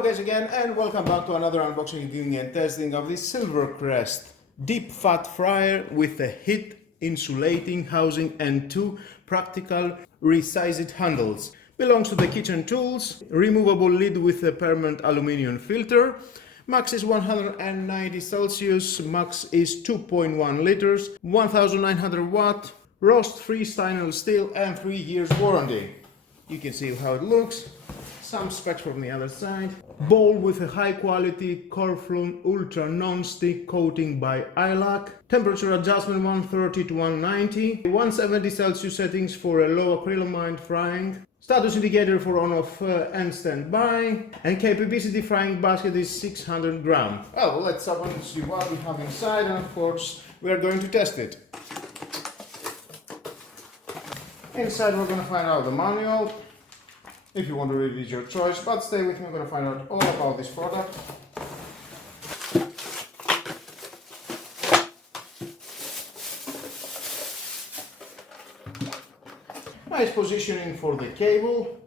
Hello guys again, and welcome back to another unboxing, reviewing and testing of this Silvercrest deep fat fryer with a heat insulating housing and two practical resized handles. Belongs to the kitchen tools, removable lid with a permanent aluminium filter. Max is 190 Celsius, max is 2.1 liters, 1900 watt, rust-free stainless steel and 3 years warranty. You can see how it looks. Some specs from the other side. Bowl with a high quality Corflon Ultra non-stick coating by iLac. Temperature adjustment 130 to 190. 170 Celsius settings for a low-acrylamide frying. Status indicator for on-off and standby. And capacity frying basket is 600 grams. Well, let's open and see what we have inside, and of course we are going to test it. Inside we're going to find out the manual. If you want to read it, it's your choice, but stay with me, I'm going to find out all about this product. Nice positioning for the cable.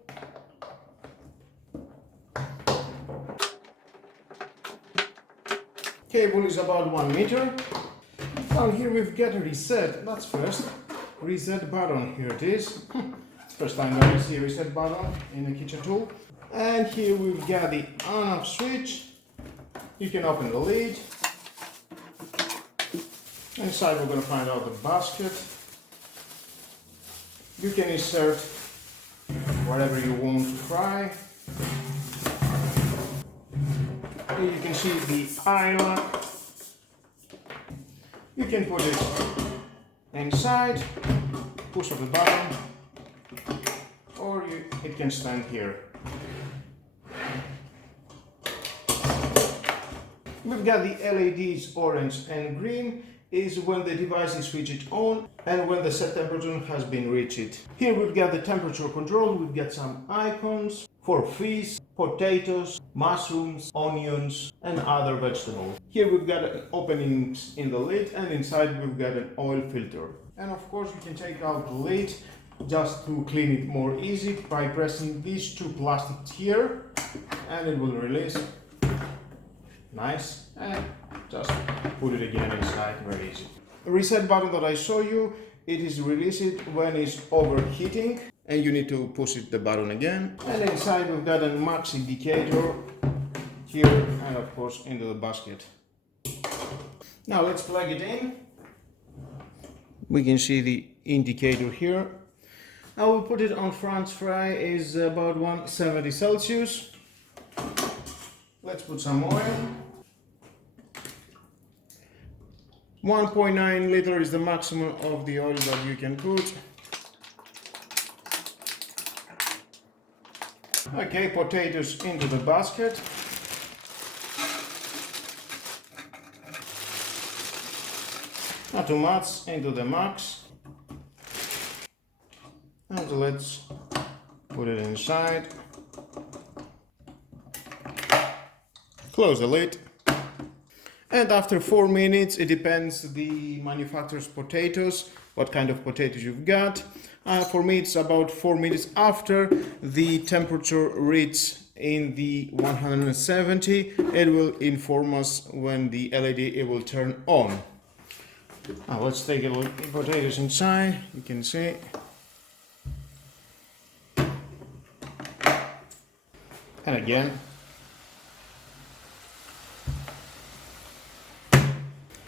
Cable is about 1 meter. Down here we've got a reset, that's first. Reset button, here it is. First time I see a reset button in a kitchen tool. And here we've got the on-off switch. You can open the lid. Inside we're going to find out the basket. You can insert whatever you want to fry. Here you can see the iLac. You can put it inside, push of the button, or it can stand here. We've got the LEDs orange and green is when the device is switched on and when the set temperature has been reached. Here we've got the temperature control, we've got some icons for fish, potatoes, mushrooms, onions and other vegetables. Here we've got openings in the lid, and inside we've got an oil filter. And of course you can take out the lid just to clean it more easy by pressing these two plastics here, and it will release. Nice, and just put it again inside, very easy. The reset button that I show you, it is released when it's overheating, and you need to push the button again. And inside we've got a max indicator here, and of course into the basket. Now let's plug it in. We can see the indicator here. I will put it on French fry is about 170 Celsius. Let's put some oil. 1.9 liter is the maximum of the oil that you can put. Okay, potatoes into the basket. Not too much, into the max. And let's put it inside. Close the lid. And after 4 minutes, it depends the manufacturer's potatoes, what kind of potatoes you've got. For me, it's about 4 minutes after the temperature reaches in the 170. It will inform us when the LED will turn on. Now let's take a look at the potatoes inside. You can see. And again.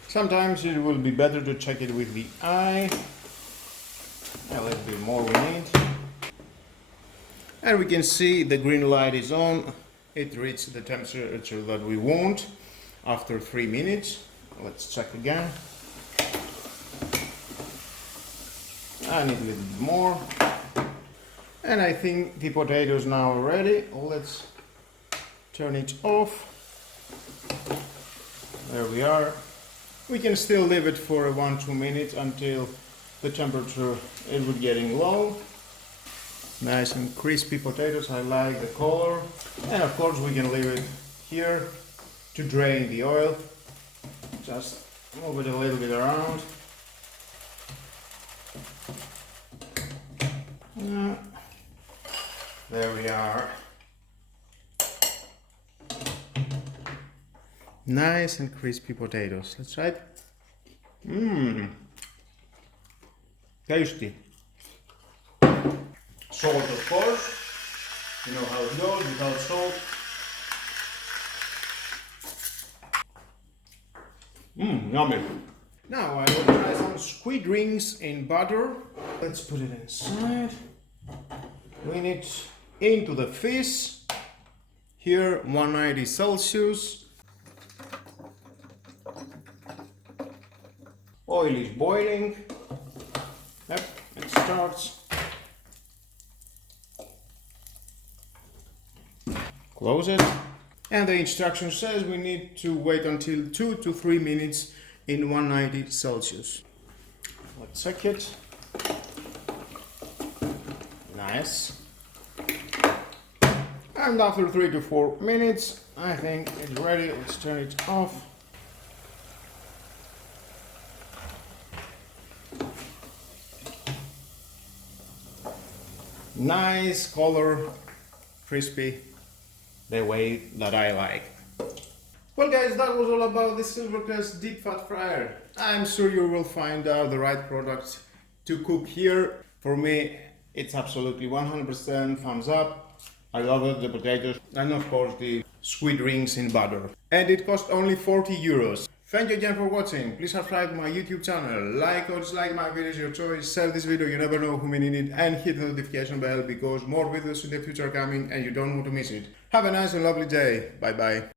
Sometimes it will be better to check it with the eye. A little bit more we need. And we can see the green light is on. It reached the temperature that we want after 3 minutes. Let's check again. I need a little bit more. And I think the potatoes now are ready. Let's turn it off. There we are. We can still leave it for 1-2 minutes until the temperature it would getting low. Nice and crispy potatoes, I like the color. And of course we can leave it here to drain the oil. Just move it a little bit around. There we are. Nice and crispy potatoes. Let's try it. Mmm. Tasty. Salt, of course. You know how it goes without salt. Mmm, yummy. Now I will try some squid rings in butter. Let's put it inside. Win it into the fish. Here 190 Celsius. Oil is boiling. Yep, it starts. Close it. And the instruction says we need to wait until 2 to 3 minutes in 190 Celsius. Let's check it. Nice. And after 3 to 4 minutes, I think it's ready. Let's turn it off. Nice color, crispy, the way that I like. Well guys, that was all about the Silvercrest deep fat fryer. I'm sure you will find out the right products to cook here. For me, it's absolutely 100% thumbs up. I love it, the potatoes, and of course the squid rings in butter. And it cost only 40 euros. Thank you again for watching. Please subscribe to my YouTube channel, like or dislike my videos, your choice, share this video, you never know who may need it, and hit the notification bell because more videos in the future are coming and you don't want to miss it. Have a nice and lovely day. Bye bye.